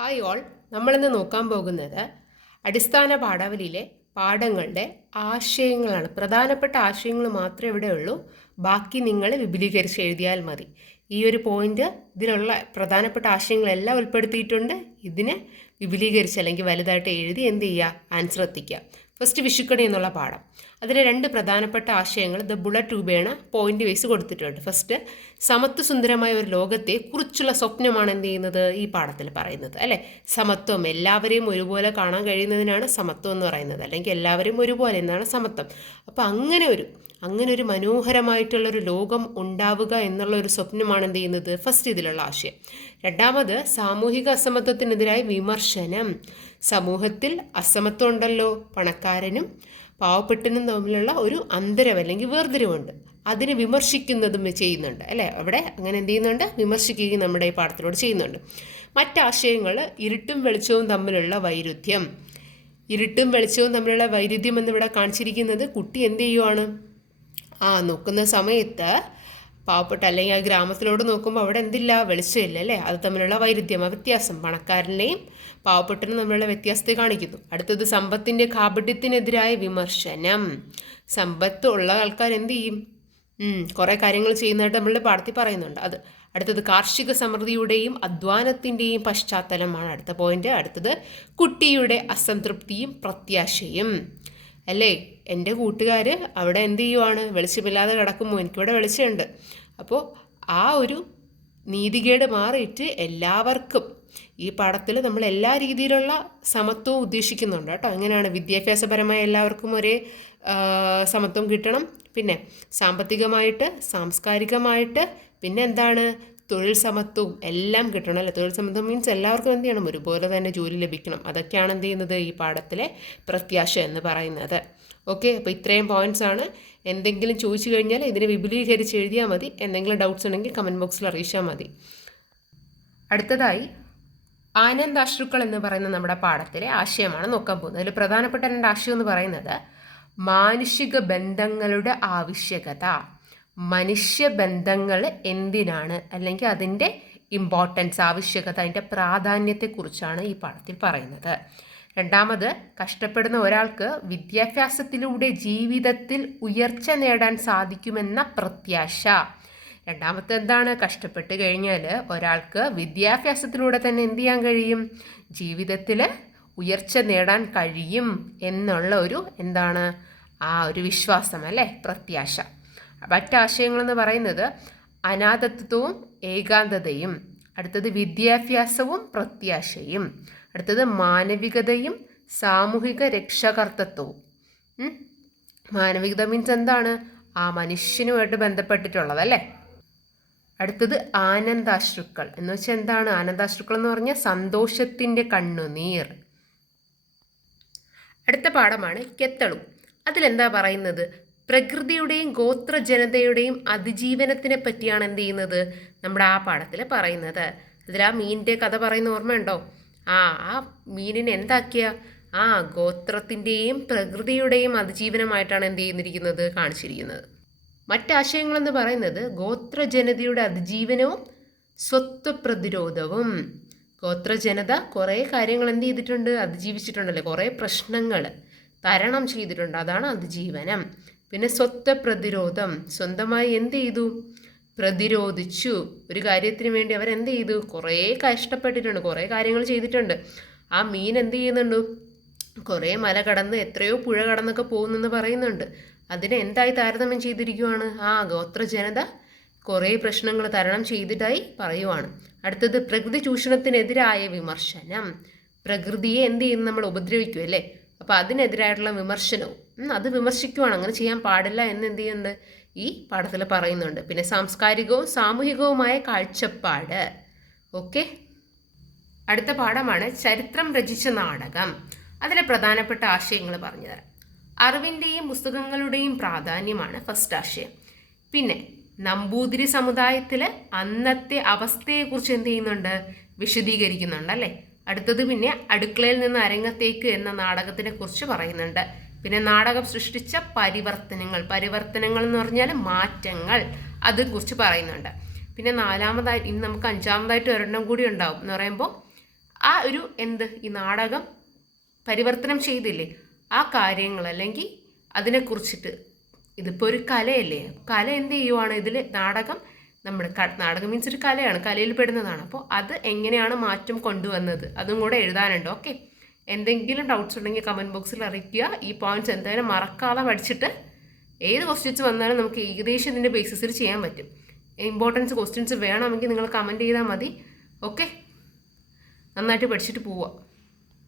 Hi all, നമ്മളിന്ന് നോക്കാൻ പോകുന്നത് അടിസ്ഥാന പാഠാവലിയിലെ പാഠങ്ങളുടെ ആശയങ്ങളാണ്. പ്രധാനപ്പെട്ട ആശയങ്ങൾ മാത്രമേ ഇവിടെ ഉള്ളൂ. ബാക്കി നിങ്ങൾ വിപുലീകരിച്ച് എഴുതിയാൽ മതി. ഈ ഒരു പോയിന്റ് ഇതിലുള്ള പ്രധാനപ്പെട്ട ആശയങ്ങളെല്ലാം ഉൾപ്പെടുത്തിയിട്ടുണ്ട്. ഇതിനെ വിപുലീകരിച്ച് അല്ലെങ്കിൽ വലുതായിട്ട് എഴുതി എന്ത് ചെയ്യുക, ആൻസർ എത്തിക്കുക. ഫസ്റ്റ് വിഷുക്കണി എന്നുള്ള പാഠം. അതിലെ രണ്ട് പ്രധാനപ്പെട്ട ആശയങ്ങൾ ബുള്ളറ്റ് രൂപേണ പോയിന്റ് വൈസ് കൊടുത്തിട്ടുണ്ട്. ഫസ്റ്റ്, സമത്വസുന്ദരമായ ഒരു ലോകത്തെ കുറിച്ചുള്ള സ്വപ്നമാണ് എന്ത് ചെയ്യുന്നത് ഈ പാഠത്തിൽ പറയുന്നത്, അല്ലേ? സമത്വം, എല്ലാവരെയും ഒരുപോലെ കാണാൻ കഴിയുന്നതിനാണ് സമത്വം എന്ന് പറയുന്നത്, അല്ലെങ്കിൽ എല്ലാവരെയും ഒരുപോലെ എന്നാണ് സമത്വം. അപ്പോൾ അങ്ങനെ ഒരു മനോഹരമായിട്ടുള്ളൊരു ലോകം ഉണ്ടാവുക എന്നുള്ള ഒരു സ്വപ്നമാണ് എന്ത് ചെയ്യുന്നത് ഫസ്റ്റ് ഇതിലുള്ള ആശയം. രണ്ടാമത്, സാമൂഹിക അസമത്വത്തിനെതിരായ വിമർശനം. സമൂഹത്തിൽ അസമത്വം ഉണ്ടല്ലോ, പണക്കാരനും പാവപ്പെട്ടനും തമ്മിലുള്ള ഒരു അന്തരം അല്ലെങ്കിൽ വേർതിരിവുണ്ട്. അതിനെ വിമർശിക്കുന്നതും ചെയ്യുന്നുണ്ട്, അല്ലേ? അവിടെ അങ്ങനെ എന്ത് ചെയ്യുന്നുണ്ട്, വിമർശിക്കുകയും നമ്മുടെ ഈ പാഠത്തിലൂടെ ചെയ്യുന്നുണ്ട്. മറ്റാശയങ്ങൾ, ഇരുട്ടും വെളിച്ചവും തമ്മിലുള്ള വൈരുദ്ധ്യം. ഇരുട്ടും വെളിച്ചവും തമ്മിലുള്ള വൈരുദ്ധ്യം എന്നിവിടെ കാണിച്ചിരിക്കുന്നത് കുട്ടി എന്ത് ചെയ്യുവാണ്, നോക്കുന്ന സമയത്ത് പാവപ്പെട്ട അല്ലെങ്കിൽ ആ ഗ്രാമത്തിലോട് നോക്കുമ്പോൾ അവിടെ എന്തില്ല, വെളിച്ചമില്ല, അല്ലേ? അത് തമ്മിലുള്ള വൈരുദ്ധ്യം, വ്യത്യാസം, പണക്കാരനെയും പാവപ്പെട്ടനും തമ്മിലുള്ള വ്യത്യാസത്തെ കാണിക്കുന്നു. അടുത്തത്, സമ്പത്തിൻ്റെ കാപട്യത്തിനെതിരായ വിമർശനം. സമ്പത്ത് ഉള്ള ആൾക്കാർ എന്ത് ചെയ്യും, കുറേ കാര്യങ്ങൾ ചെയ്യുന്നതായിട്ട് നമ്മളുടെ പാഠത്തിൽ പറയുന്നുണ്ട്. അടുത്തത്, കാർഷിക സമൃദ്ധിയുടെയും അധ്വാനത്തിൻ്റെയും പശ്ചാത്തലമാണ് അടുത്ത പോയിന്റ്. അടുത്തത്, കുട്ടിയുടെ അസംതൃപ്തിയും പ്രത്യാശയും. അല്ലേ, എൻ്റെ കൂട്ടുകാർ അവിടെ എന്ത് ചെയ്യുവാണ്, വെളിച്ചമില്ലാതെ കിടക്കുമ്പോൾ എനിക്കിവിടെ വെളിച്ചമുണ്ട്. അപ്പോൾ ആ ഒരു നീതികേട് മാറിയിട്ട് എല്ലാവർക്കും ഈ പാഠത്തിൽ നമ്മൾ എല്ലാ രീതിയിലുള്ള സമത്വവും ഉദ്ദേശിക്കുന്നുണ്ട് കേട്ടോ. എങ്ങനെയാണ്, വിദ്യാഭ്യാസപരമായ എല്ലാവർക്കും ഒരേ സമത്വം കിട്ടണം, പിന്നെ സാമ്പത്തികമായിട്ട്, സാംസ്കാരികമായിട്ട്, പിന്നെ എന്താണ്, തൊഴിൽ സമത്വവും എല്ലാം കിട്ടണം, അല്ലേ? തൊഴിൽ സമത്വം മീൻസ് എല്ലാവർക്കും എന്ത് ചെയ്യണം, ഒരുപോലെ തന്നെ ജോലി ലഭിക്കണം. അതൊക്കെയാണ് എന്ത് ചെയ്യുന്നത് ഈ പാഠത്തിലെ പ്രത്യാശ എന്ന് പറയുന്നത്. ഓക്കെ, അപ്പോൾ ഇത്രയും പോയിന്റ്സ് ആണ്. എന്തെങ്കിലും ചോദിച്ചു കഴിഞ്ഞാൽ ഇതിനെ വിപുലീകരിച്ച് എഴുതിയാൽ മതി. എന്തെങ്കിലും ഡൗട്ട്സ് ഉണ്ടെങ്കിൽ കമൻറ്റ് ബോക്സിൽ അറിയിച്ചാൽ മതി. അടുത്തതായി, ആനന്ദാശ്രുക്കൾ എന്ന് പറയുന്ന നമ്മുടെ പാഠത്തിലെ ആശയമാണ് നോക്കാൻ പോകുന്നത്. അതിൽ പ്രധാനപ്പെട്ട രണ്ട് ആശയം എന്ന് പറയുന്നത് മാനുഷിക ബന്ധങ്ങളുടെ ആവശ്യകത. മനുഷ്യബന്ധങ്ങൾ എന്തിനാണ്, അല്ലെങ്കിൽ അതിൻ്റെ ഇമ്പോർട്ടൻസ്, ആവശ്യകത, അതിൻ്റെ പ്രാധാന്യത്തെക്കുറിച്ചാണ് ഈ പാഠത്തിൽ പറയുന്നത്. രണ്ടാമത്, കഷ്ടപ്പെടുന്ന ഒരാൾക്ക് വിദ്യാഭ്യാസത്തിലൂടെ ജീവിതത്തിൽ ഉയർച്ച നേടാൻ സാധിക്കുമെന്ന പ്രത്യാശ. രണ്ടാമത്തെ എന്താണ്, കഷ്ടപ്പെട്ട് കഴിഞ്ഞാൽ ഒരാൾക്ക് വിദ്യാഭ്യാസത്തിലൂടെ തന്നെ എന്ത് ചെയ്യാൻ കഴിയും, ജീവിതത്തിൽ ഉയർച്ച നേടാൻ കഴിയും എന്നുള്ള ഒരു എന്താണ്, ആ ഒരു വിശ്വാസം, അല്ലേ? പ്രത്യാശ. മറ്റാശയങ്ങളെന്ന് പറയുന്നത് അനാഥത്വവും ഏകാന്തതയും. അടുത്തത്, വിദ്യാഭ്യാസവും പ്രത്യാശയും. അടുത്തത്, മാനവികതയും സാമൂഹിക രക്ഷകർത്തത്വവും. മാനവികത മീൻസ് എന്താണ്, ആ മനുഷ്യനുമായിട്ട് ബന്ധപ്പെട്ടിട്ടുള്ളത്, അല്ലേ? അടുത്തത്, ആനന്ദാശ്രുക്കൾ എന്ന് വെച്ചാൽ എന്താണ്, ആനന്ദാശ്രുക്കൾ എന്ന് പറഞ്ഞാൽ സന്തോഷത്തിൻ്റെ കണ്ണുനീർ. അടുത്ത പാഠമാണ് കെത്തളു. അതിലെന്താ പറയുന്നത്, പ്രകൃതിയുടെയും ഗോത്ര ജനതയുടെയും അതിജീവനത്തിനെ പറ്റിയാണ് എന്ത് ചെയ്യുന്നത് നമ്മുടെ ആ പാഠത്തിൽ പറയുന്നത്. അതിൽ ആ മീനിൻ്റെ കഥ പറയുന്ന ഓർമ്മയുണ്ടോ? ആ മീനിനെ എന്താക്കിയ, ഗോത്രത്തിൻ്റെയും പ്രകൃതിയുടെയും അതിജീവനമായിട്ടാണ് എന്ത് ചെയ്യുന്നിരിക്കുന്നത്, കാണിച്ചിരിക്കുന്നത്. മറ്റാശയങ്ങളെന്ന് പറയുന്നത് ഗോത്രജനതയുടെ അതിജീവനവും സ്വത്വപ്രതിരോധവും. ഗോത്രജനത കുറേ കാര്യങ്ങൾ എന്ത് ചെയ്തിട്ടുണ്ട്, അതിജീവിച്ചിട്ടുണ്ടല്ലേ, കുറേ പ്രശ്നങ്ങൾ തരണം ചെയ്തിട്ടുണ്ട്, അതാണ് അതിജീവനം. പിന്നെ സ്വത്വപ്രതിരോധം, സ്വന്തമായി എന്ത് ചെയ്തു, പ്രതിരോധിച്ചു. ഒരു കാര്യത്തിന് വേണ്ടി അവരെന്ത് ചെയ്തു, കുറേ കഷ്ടപ്പെട്ടിട്ടുണ്ട്, കുറേ കാര്യങ്ങൾ ചെയ്തിട്ടുണ്ട്. ആ മീൻ എന്ത് ചെയ്യുന്നുണ്ട്, കുറേ മല കടന്ന് എത്രയോ പുഴ കടന്നൊക്കെ പോകുന്നെന്ന് പറയുന്നുണ്ട്. അതിനെ എന്തായി താരതമ്യം ചെയ്തിരിക്കുവാണ്, ഗോത്ര ജനത കുറേ പ്രശ്നങ്ങൾ തരണം ചെയ്തിട്ടായി പറയുവാണ്. അടുത്തത്, പ്രകൃതി ചൂഷണത്തിനെതിരായ വിമർശനം. പ്രകൃതിയെ എന്ത് ചെയ്യുന്നു, നമ്മൾ ഉപദ്രവിക്കും, അല്ലേ? അപ്പോൾ അതിനെതിരായിട്ടുള്ള വിമർശനവും, അത് വിമർശിക്കുവാണ്, അങ്ങനെ ചെയ്യാൻ പാടില്ല എന്ന് എന്ത് ചെയ്യുന്നുണ്ട് ഈ പാഠത്തിൽ പറയുന്നുണ്ട്. പിന്നെ സാംസ്കാരികവും സാമൂഹികവുമായ കാഴ്ചപ്പാട്. ഓക്കെ, അടുത്ത പാഠമാണ് ചരിത്രം രചിച്ച നാടകം. അതിലെ പ്രധാനപ്പെട്ട ആശയങ്ങൾ പറഞ്ഞുതരാം. അറിവിൻ്റെയും പുസ്തകങ്ങളുടെയും പ്രാധാന്യമാണ് ഫസ്റ്റ് ആശയം. പിന്നെ നമ്പൂതിരി സമുദായത്തിൽ അന്നത്തെ അവസ്ഥയെക്കുറിച്ച് എന്ത് ചെയ്യുന്നുണ്ട്, വിശദീകരിക്കുന്നുണ്ട്, അല്ലേ? അടുത്തത്, പിന്നെ അടുക്കളയിൽ നിന്ന് അരങ്ങത്തേക്ക് എന്ന നാടകത്തിനെ കുറിച്ച് പറയുന്നുണ്ട്. പിന്നെ നാടകം സൃഷ്ടിച്ച പരിവർത്തനങ്ങൾ എന്ന് പറഞ്ഞാൽ മാറ്റങ്ങൾ, അതിനെക്കുറിച്ച് പറയുന്നുണ്ട്. പിന്നെ നാലാമതായിട്ട് ഇനി നമുക്ക് അഞ്ചാമതായിട്ട് ഒരെണ്ണം കൂടി ഉണ്ടാവും എന്ന് പറയുമ്പോൾ ആ ഒരു ഈ നാടകം പരിവർത്തനം ചെയ്തില്ലേ, ആ കാര്യങ്ങൾ അല്ലെങ്കിൽ അതിനെക്കുറിച്ചിട്ട്, ഇതിപ്പോൾ ഒരു കലയല്ലേ, കല എന്ത് ചെയ്യുവാണ് ഇതിൽ നാടകം, നമ്മുടെ നാടകം മീൻസ് ഒരു കലയാണ്, കലയിൽ പെടുന്നതാണ്. അപ്പോൾ അത് എങ്ങനെയാണ് മാറ്റം കൊണ്ടുവന്നത് അതും കൂടെ എഴുതാനുണ്ട്. ഓക്കെ, എന്തെങ്കിലും ഡൗട്ട്സ് ഉണ്ടെങ്കിൽ കമൻറ്റ് ബോക്സിൽ അറിയിക്കുക. ഈ പോയിന്റ്സ് എന്തായാലും മറക്കാതെ പഠിച്ചിട്ട് ഏത് ക്വസ്റ്റ്യൻസ് വന്നാലും നമുക്ക് ഏകദേശം ഇതിൻ്റെ ബേസിസിൽ ചെയ്യാൻ പറ്റും. ഇമ്പോർട്ടൻസ് ക്വസ്റ്റ്യൻസ് വേണമെങ്കിൽ നിങ്ങൾ കമൻറ്റ് ചെയ്താൽ മതി. ഓക്കെ, നന്നായിട്ട് പഠിച്ചിട്ട് പോവുക.